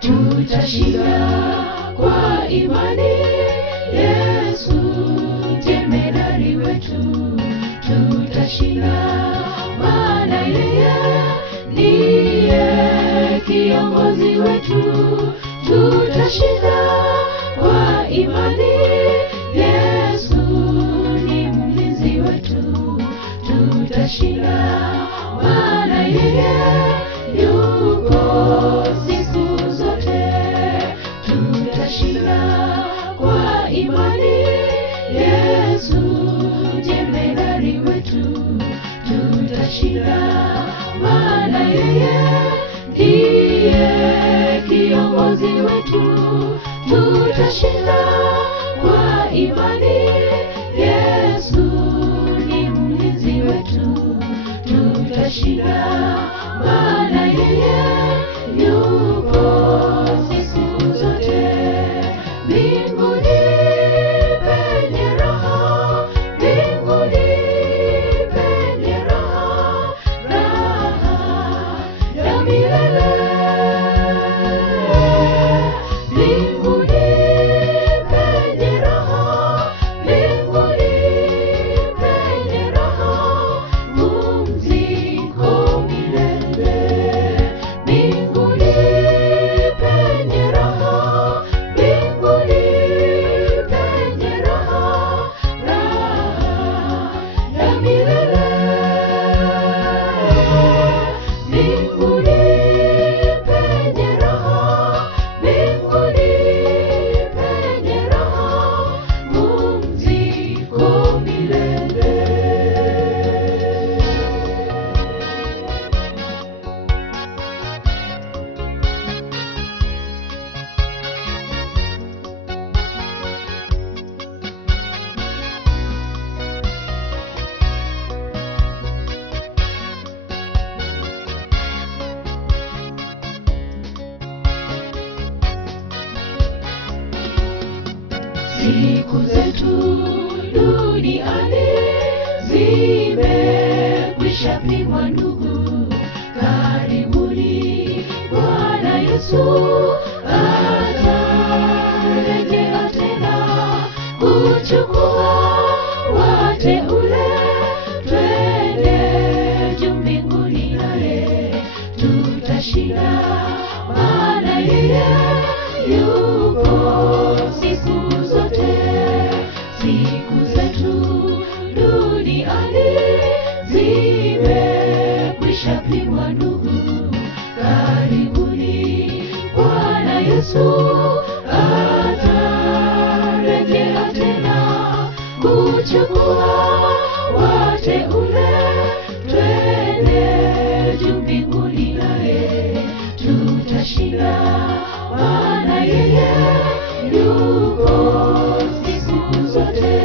tutashinda kwa imani. Yesu jemedari wetu, tutashinda maana yeye ndiye kiongozi wetu. Tutashinda kwa imani. Yesu ni mlinzi wetu, tutashinda maana yeye yuko siku zote. Tutashinda kwa imani. Yesu jemedari wetu, tutashinda maana yeye ndiye kiongozi wetu. Tutashinda kwa imani. Yesu ni mlinzi wetu, tutashinda maana yeye yuko siku zote. Mbinguni penye raha, mbinguni penye raha, raha ya milele. Mbinguni penye raha, mbinguni penye raha, pumziko milele. Mbinguni penye raha, mbinguni penye raha, raha ya milele. Mbinguni penye raha, mbinguni penye raha, pumziko milele. Siku zetu duniani zimekwisha pimwa ndugu. Karibuni Bwana Yesu atarejea tena kuchukua wateule. Twende juu mbinguni naye tutashinda maana yeye yuko siku zote. Siku zetu duniani zimekwisha pimwa ndugu. Karibuni Bwana Yesu atarejea tena kuchukua wateule. Twende juu mbinguni naye tutashinda maana yeye yuko siku zote.